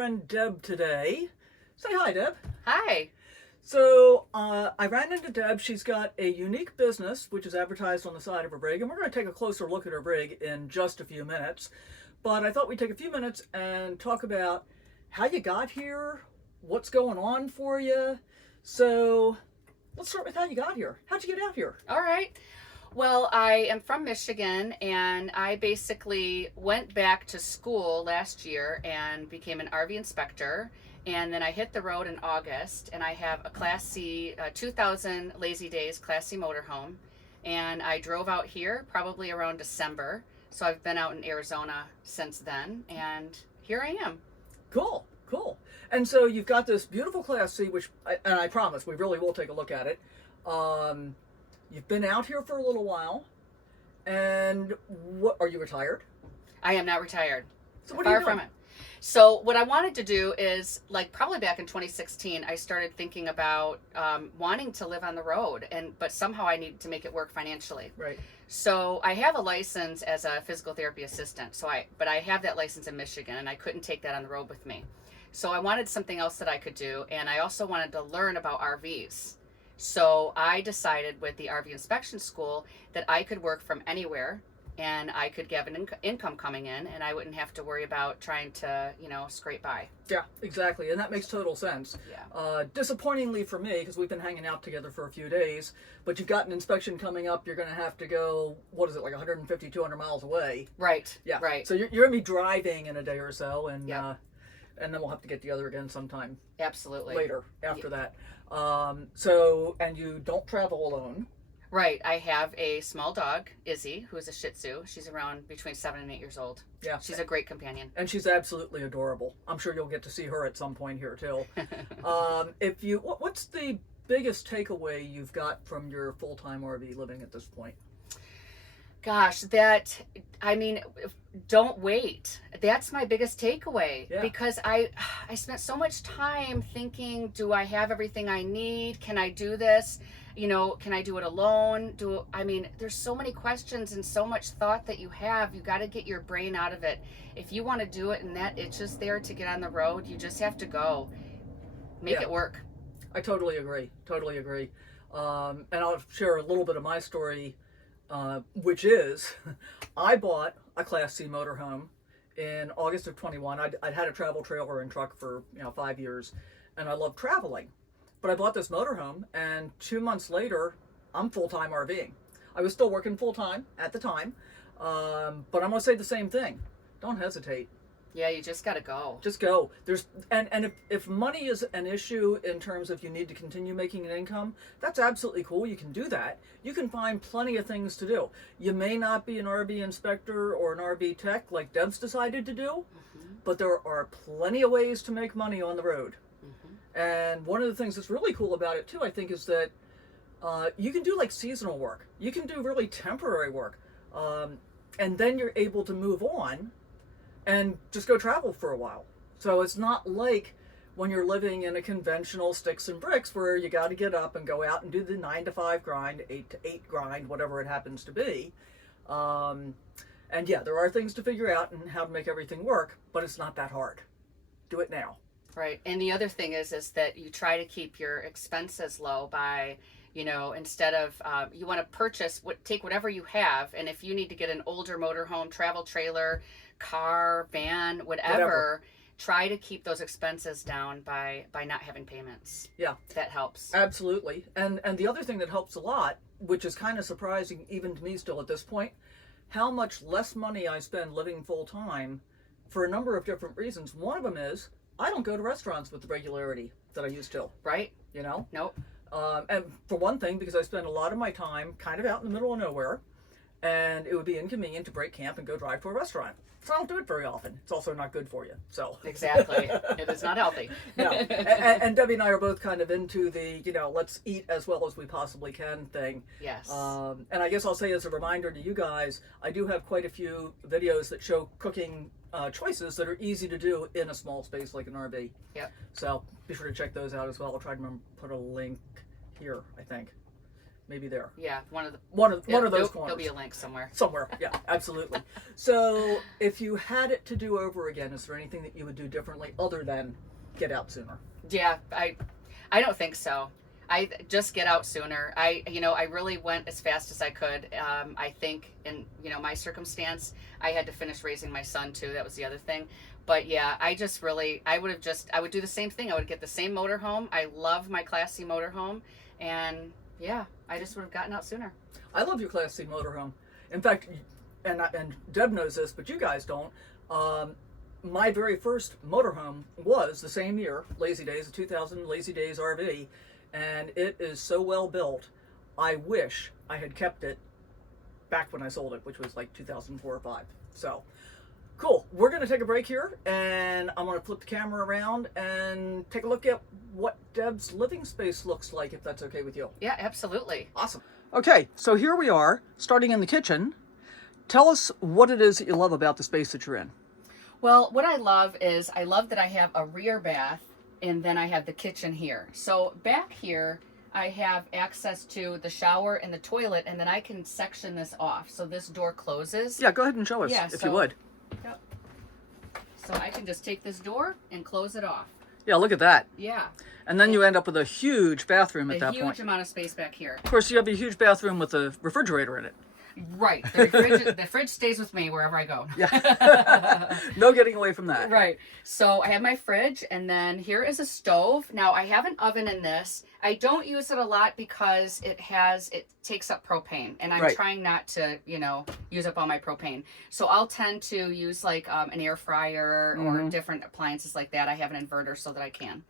friend Deb today. Say hi, Deb. Hi. So I ran into Deb. She's got a unique business, which is advertised on the side of her rig, and we're going to take a closer look at her rig in just a few minutes. But I thought we'd take a few minutes and talk about how you got here, what's going on for you. So let's start with how you got here. How'd you get out here? All right. Well, I am from Michigan, and I basically went back to school last year and became an RV inspector. And then I hit the road in August, and I have a Class C 2000 Lazy Daze Class C motorhome. And I drove out here probably around December. So I've been out in Arizona since then, and here I am. Cool, cool. And so you've got this beautiful Class C, and I promise we really will take a look at it. You've been out here for a little while, and what are you retired? I am not retired. So what are you doing? Far from it. So what I wanted to do is, like, probably back in 2016, I started thinking about wanting to live on the road, but somehow I needed to make it work financially. Right. So I have a license as a physical therapy assistant. But I have that license in Michigan, and I couldn't take that on the road with me. So I wanted something else that I could do, and I also wanted to learn about RVs. So I decided with the RV inspection school that I could work from anywhere, and I could get an income coming in, and I wouldn't have to worry about trying to, scrape by. Yeah, exactly. And that makes total sense. Yeah. Disappointingly for me, because we've been hanging out together for a few days, but you've got an inspection coming up. You're going to have to go, what is it, like 150, 200 miles away? Right. Yeah. Right. So you're going to be driving in a day or so, and Yep. And then we'll have to get together again sometime Absolutely. later after Yeah. that. And you don't travel alone. Right. I have a small dog, Izzy, who is a Shih Tzu. She's around between 7 and 8 years old. Yeah. She's a great companion. And she's absolutely adorable. I'm sure you'll get to see her at some point here too. What's the biggest takeaway you've got from your full-time RV living at this point? Gosh, don't wait. That's my biggest takeaway. Yeah. Because I spent so much time thinking, do I have everything I need? Can I do this? Can I do it alone? There's so many questions and so much thought that you have. You got to get your brain out of it. If you want to do it and that it's just there to get on the road, you just have to go. Make it work. I totally agree. Totally agree. And I'll share a little bit of my story. Which is, I bought a Class C motorhome in August of 21. I'd had a travel trailer and truck for 5 years, and I love traveling. But I bought this motorhome, and 2 months later, I'm full-time RVing. I was still working full-time at the time, but I'm going to say the same thing. Don't hesitate. Yeah, you just got to go. Just go. If money is an issue in terms of you need to continue making an income, that's absolutely cool. You can do that. You can find plenty of things to do. You may not be an RV inspector or an RV tech like Deb's decided to do, but there are plenty of ways to make money on the road. And one of the things that's really cool about it too, I think, is that you can do like seasonal work. You can do really temporary work. And then you're able to move on and just go travel for a while. So it's not like when you're living in a conventional sticks and bricks where you got to get up and go out and do the 9 to 5 grind, 8 to 8 grind, whatever it happens to be. And yeah, there are things to figure out and how to make everything work, but it's not that hard. Do it now. Right. And the other thing is that you try to keep your expenses low by, instead of, you want to take whatever you have. And if you need to get an older motorhome, travel trailer, car, van, whatever, try to keep those expenses down by not having payments. Yeah. That helps. Absolutely. And the other thing that helps a lot, which is kind of surprising even to me still at this point, how much less money I spend living full time for a number of different reasons. One of them is I don't go to restaurants with the regularity that I used to. Right. Nope. And for one thing, because I spend a lot of my time kind of out in the middle of nowhere, and it would be inconvenient to break camp and go drive to a restaurant. So I don't do it very often. It's also not good for you. So exactly, it is not healthy. No, and Debbie and I are both kind of into the let's eat as well as we possibly can thing. Yes. And I guess I'll say as a reminder to you guys, I do have quite a few videos that show cooking choices that are easy to do in a small space like an RV. Yep. So be sure to check those out as well. I'll try to put a link here, I think. maybe there. Yeah, One of those there'll corners. be a link somewhere. Somewhere, yeah, absolutely. So, if you had it to do over again, is there anything that you would do differently other than get out sooner? Yeah, I don't think so. I just get out sooner. I really went as fast as I could. I think in, my circumstance, I had to finish raising my son too. That was the other thing. But yeah, I would do the same thing. I would get the same motorhome. I love my Class C motorhome. And yeah, I just would have gotten out sooner. I love your Class C motorhome. In fact, and Deb knows this, but you guys don't. My very first motorhome was the same year, Lazy Daze, a 2000 Lazy Daze RV, and it is so well built. I wish I had kept it back when I sold it, which was like 2004 or 5. So, cool. We're going to take a break here, and I'm going to flip the camera around and take a look at what Deb's living space looks like, if that's okay with you. Yeah, absolutely. Awesome. Okay, so here we are, starting in the kitchen. Tell us what it is that you love about the space that you're in. Well, what I love that I have a rear bath, and then I have the kitchen here. So back here, I have access to the shower and the toilet, and then I can section this off. So this door closes. Yeah, go ahead and show us, if you would. Yep. So I can just take this door and close it off. Yeah, look at that. Yeah. And then you end up with a huge bathroom at that point. A huge amount of space back here. Of course, you have a huge bathroom with a refrigerator in it. Right. The fridge stays with me wherever I go. Yeah. No getting away from that. Right. So I have my fridge, and then here is a stove. Now I have an oven in this. I don't use it a lot because it takes up propane, and I'm trying not to, use up all my propane. So I'll tend to use like an air fryer or different appliances like that. I have an inverter so that I can.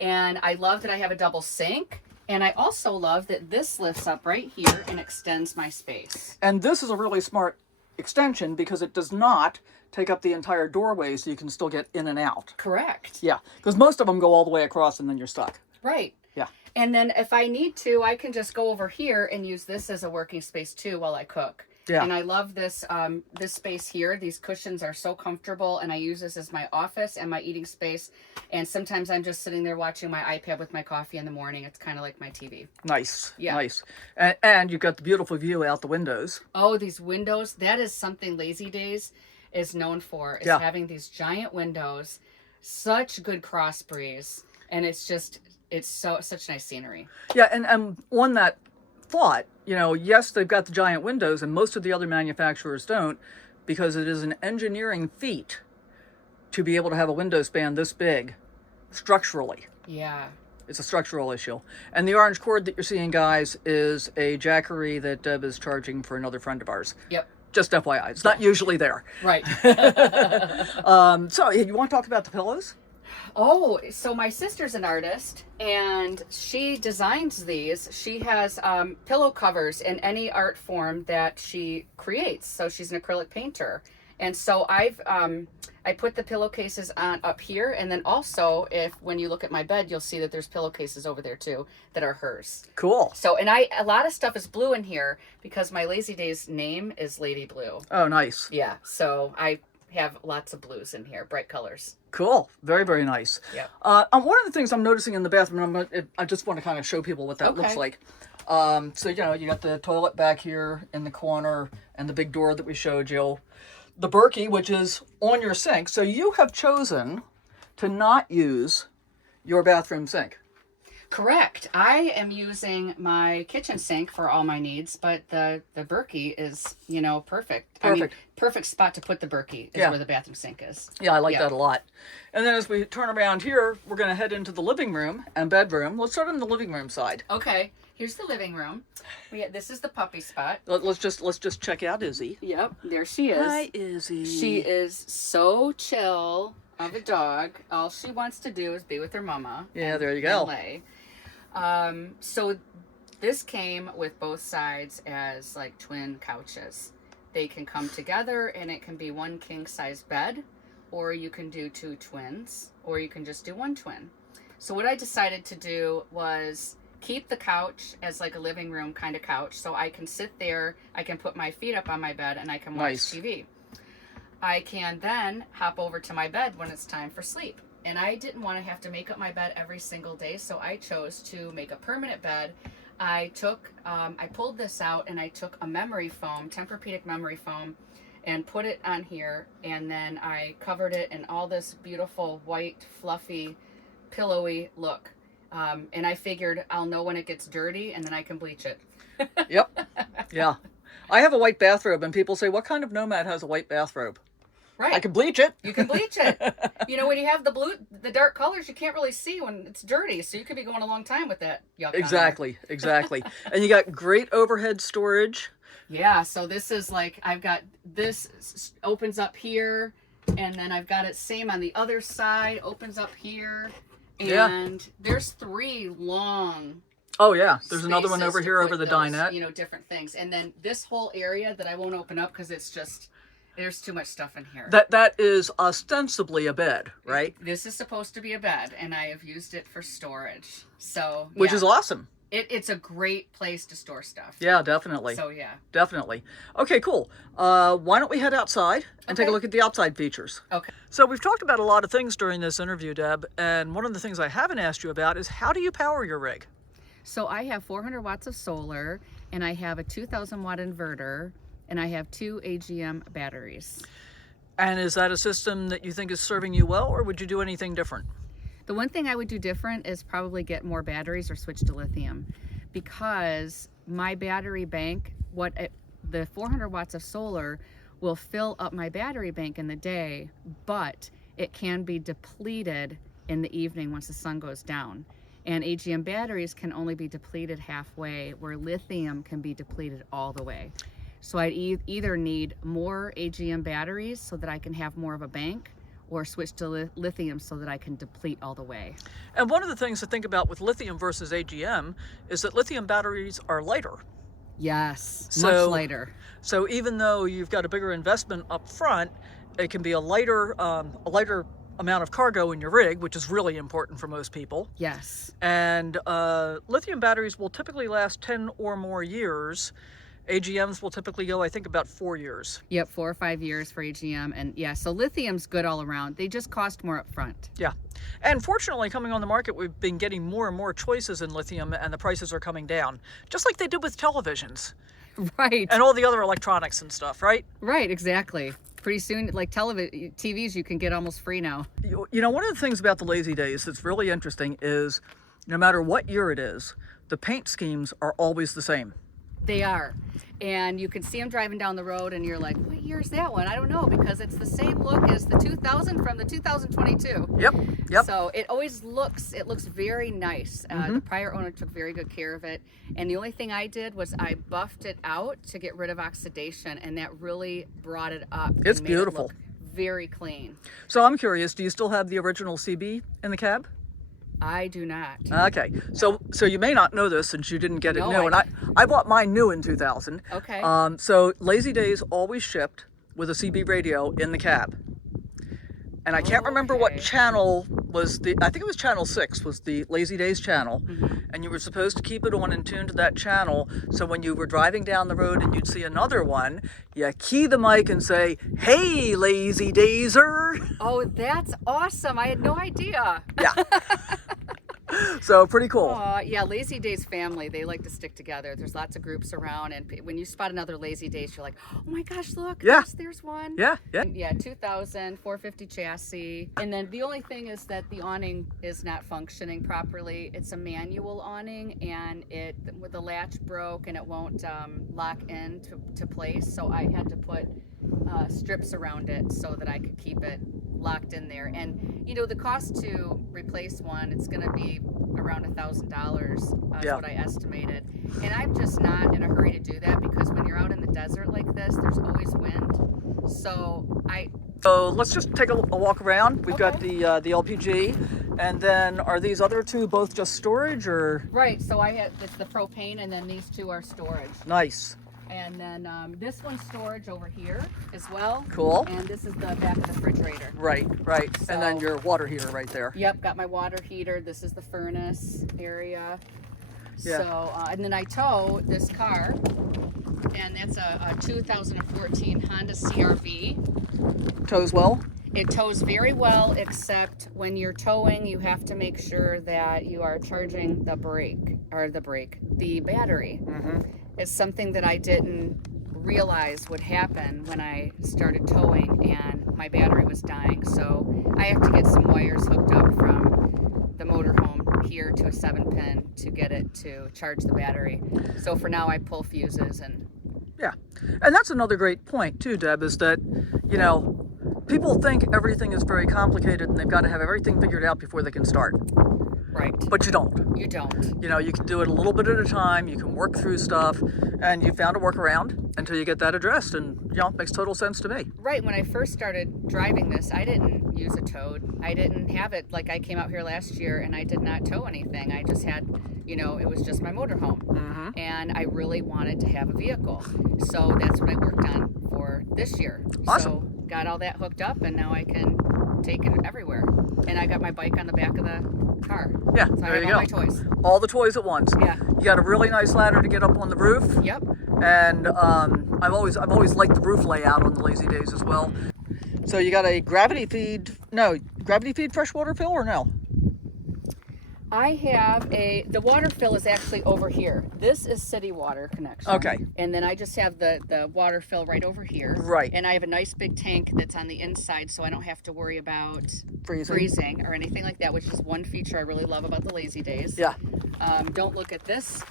And I love that I have a double sink. And I also love that this lifts up right here and extends my space. And this is a really smart extension because it does not take up the entire doorway, so you can still get in and out. Correct. Yeah, because most of them go all the way across and then you're stuck. Right. Yeah. And then if I need to, I can just go over here and use this as a working space too while I cook. Yeah. And I love this this space here. These cushions are so comfortable, and I use this as my office and my eating space. And sometimes I'm just sitting there watching my iPad with my coffee in the morning. It's kind of like my TV. Nice. Yeah. Nice. And you've got the beautiful view out the windows. Oh, these windows. That is something Lazy Daze is known for, is having these giant windows, such good cross breeze. And it's such nice scenery. Yeah, and on that thought, yes, they've got the giant windows, and most of the other manufacturers don't, because it is an engineering feat to be able to have a window span this big structurally. Yeah. It's a structural issue. And the orange cord that you're seeing, guys, is a jackery that Deb is charging for another friend of ours. Yep. Just FYI, it's not usually there. Right. So you want to talk about the pillows? Oh, so my sister's an artist, and she designs these. She has pillow covers in any art form that she creates. So she's an acrylic painter. And so I put the pillowcases on up here, and then also when you look at my bed, you'll see that there's pillowcases over there too that are hers. Cool. So, and a lot of stuff is blue in here because my Lazy Daze name is Lady Blue. Oh, nice. Yeah. So I have lots of blues in here, bright colors. Cool. Very, very nice. Yeah. One of the things I'm noticing in the bathroom, I just want to kind of show people what that looks like. So, you got the toilet back here in the corner and the big door that we showed you. The Berkey, which is on your sink. So you have chosen to not use your bathroom sink. Correct. I am using my kitchen sink for all my needs, but the Berkey is, perfect. I mean, perfect spot to put the Berkey is where the bathroom sink is. Yeah, I like that a lot. And then as we turn around here, we're going to head into the living room and bedroom. Let's start on the living room side. Okay. Here's the living room. This is the puppy spot. Let's just check out Izzy. Yep, there she is. Hi, Izzy. She is so chill of a dog. All she wants to do is be with her mama. Yeah, there you go. Lay. So this came with both sides as like twin couches. They can come together, and it can be one king size bed, or you can do two twins, or you can just do one twin. So what I decided to do was keep the couch as like a living room kind of couch, so I can sit there, I can put my feet up on my bed, and I can watch TV. I can then hop over to my bed when it's time for sleep. And I didn't want to have to make up my bed every single day, so I chose to make a permanent bed I pulled this out and I took a memory foam, Tempur-Pedic memory foam, and put it on here, and then I covered it in all this beautiful white, fluffy, pillowy look. And I figured I'll know when it gets dirty, and then I can bleach it. Yep. Yeah. I have a white bathrobe, and people say, what kind of nomad has a white bathrobe? Right. I can bleach it. You can bleach it. When you have the dark colors, you can't really see when it's dirty. So you could be going a long time with that yuck. Exactly. And you got great overhead storage. Yeah. So this is like, I've got this opens up here, and then I've got it same on the other side, opens up here. And there's 3 long. Oh yeah. There's another one over here over the dinette. Different things. And then this whole area that I won't open up because it's just, there's too much stuff in here. That is ostensibly a bed, right? This is supposed to be a bed, and I have used it for storage. So, which is awesome. It's a great place to store stuff. Yeah, definitely. So, yeah. Definitely. Okay, cool. Why don't we head outside and take a look at the outside features? Okay. So we've talked about a lot of things during this interview, Deb, and one of the things I haven't asked you about is how do you power your rig? So I have 400 watts of solar, and I have a 2,000 watt inverter, and I have 2 AGM batteries. And is that a system that you think is serving you well, or would you do anything different? The one thing I would do different is probably get more batteries or switch to lithium, because my battery bank, the 400 watts of solar will fill up my battery bank in the day, but it can be depleted in the evening once the sun goes down. And AGM batteries can only be depleted halfway, where lithium can be depleted all the way. So I either need more AGM batteries so that I can have more of a bank, or switch to lithium so that I can deplete all the way. And one of the things to think about with lithium versus AGM is that lithium batteries are lighter. Yes, much lighter. So even though you've got a bigger investment up front, it can be a lighter amount of cargo in your rig, which is really important for most people. Yes. And lithium batteries will typically last 10 or more years. AGMs will typically go, I think, about 4 years. Yep, 4 or 5 years for AGM. And yeah, so lithium's good all around. They just cost more up front. Yeah. And fortunately, coming on the market, we've been getting more and more choices in lithium, and the prices are coming down, just like they did with televisions. Right. And all the other electronics and stuff, right? Right, exactly. Pretty soon, like TVs, you can get almost free now. One of the things about the Lazy Daze that's really interesting is no matter what year it is, the paint schemes are always the same. They are. And you can see them driving down the road, and you're like, what year is that one? I don't know, because it's the same look as the 2000 from the 2022. Yep. So it looks very nice. The prior owner took very good care of it. And the only thing I did was I buffed it out to get rid of oxidation, and that really brought it up. It's beautiful. It look very clean. So I'm curious, do you still have the original CB in the cab? I do not. Okay, so you may not know this since you didn't get it new, and I bought mine new in 2000. Okay. So Lazy Daze always shipped with a CB radio in the cab, and I can't remember what channel was I think it was channel 6 was the Lazy Daze channel, and you were supposed to keep it on and tuned to that channel, so when you were driving down the road and you'd see another one, you key the mic and say, "Hey, Lazy Dazer." Oh, that's awesome. I had no idea. Yeah. So pretty cool. Yeah, Lazy Daze family, they like to stick together. There's lots of groups around, and when you spot another Lazy Daze, you're like, oh my gosh, look, there's one. Yeah. And 2000, 450 chassis. And then the only thing is that the awning is not functioning properly. It's a manual awning, and the latch broke, and it won't lock in to place. So I had to put strips around it so that I could keep it locked in there. And the cost to replace one, it's going to be around $1,000 is what I estimated. And I'm just not in a hurry to do that, because when you're out in the desert like this, there's always wind. So let's just take a walk around. We've got the LPG, and then are these other two both just storage, or? Right. So it's the propane, and then these two are storage. Nice. And then this one's storage over here as well. Cool. And this is the back of the refrigerator. Right. So, and then your water heater right there. Yep, got my water heater. This is the furnace area. Yeah. So, and then I tow this car and that's a 2014 Honda CRV. Tows well? It tows very well, except when you're towing, you have to make sure that you are charging the battery. Mm-hmm. It's something that I didn't realize would happen when I started towing, and my battery was dying. So I have to get some wires hooked up from the motorhome here to a 7-pin to get it to charge the battery. So for now, I pull fuses and. Yeah, and that's another great point too, Deb, is that, people think everything is very complicated and they've got to have everything figured out before they can start. Right. But you don't. You don't. You can do it a little bit at a time, you can work through stuff, and you found a workaround until you get that addressed, and, it makes total sense to me. Right, when I first started driving this, I didn't use a towed. I didn't have it, like I came out here last year and I did not tow anything. I just had, it was just my motorhome. Mm-hmm. And I really wanted to have a vehicle. So that's what I worked on for this year. Awesome. So got all that hooked up, and now I can take it everywhere. And I got my bike on the back of the car. Yeah, so there I you have go. all my toys. All the toys at once. Yeah. You got a really nice ladder to get up on the roof. Yep. And I've always liked the roof layout on the Lazy Daze as well. So you got a gravity feed freshwater fill or no? I have the water fill is actually over here. This is city water connection. Okay. And then I just have the water fill right over here. Right. And I have a nice big tank that's on the inside, so I don't have to worry about Freezing or anything like that, which is one feature I really love about the Lazy Daze. Yeah. Don't look at this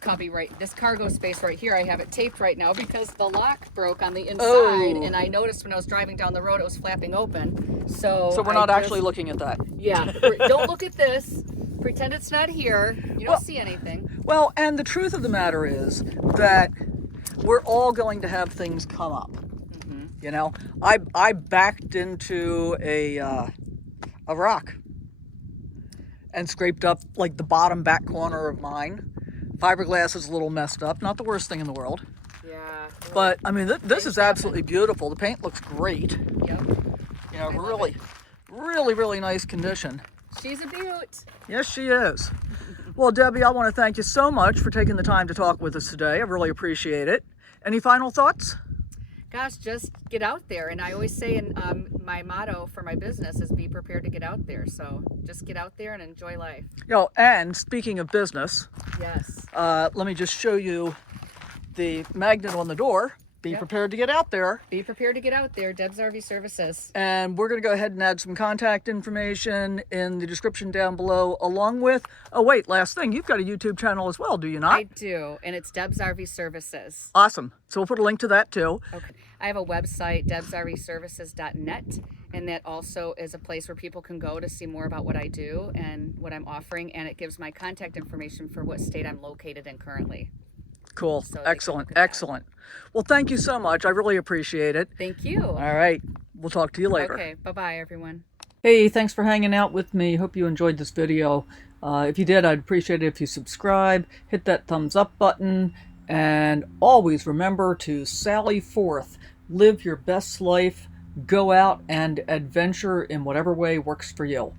cubby this cargo space right here. I have it taped right now because the lock broke on the inside, and I noticed when I was driving down the road it was flapping open. So we're not actually looking at that. Yeah. Don't look at this. Pretend it's not here. You don't see anything. Well, and the truth of the matter is that we're all going to have things come up. Mm-hmm. I backed into a rock and scraped up like the bottom back corner of mine. Fiberglass is a little messed up. Not the worst thing in the world. Yeah. But I mean, this is absolutely beautiful. The paint looks great. Yep. Really, really, really nice condition. She's a beaut. Yes, she is. Well, Debbie, I want to thank you so much for taking the time to talk with us today. I really appreciate it. Any final thoughts? Gosh, just get out there. And I always say, my motto for my business is be prepared to get out there. So just get out there and enjoy life. And speaking of business, yes. Let me just show you the magnet on the door. Be prepared to get out there. Be prepared to get out there. Deb's RV Services. And we're going to go ahead and add some contact information in the description down below, along with, last thing, you've got a YouTube channel as well, do you not? I do, and it's Deb's RV Services. Awesome. So we'll put a link to that too. Okay. I have a website, debsrvservices.net, and that also is a place where people can go to see more about what I do and what I'm offering, and it gives my contact information for what state I'm located in currently. Cool. So excellent. Excellent. Well, thank you so much. I really appreciate it. Thank you. All right. We'll talk to you later. Okay. Bye-bye, everyone. Hey, thanks for hanging out with me. Hope you enjoyed this video. If you did, I'd appreciate it if you subscribe, hit that thumbs up button, and always remember to sally forth, live your best life, go out and adventure in whatever way works for you.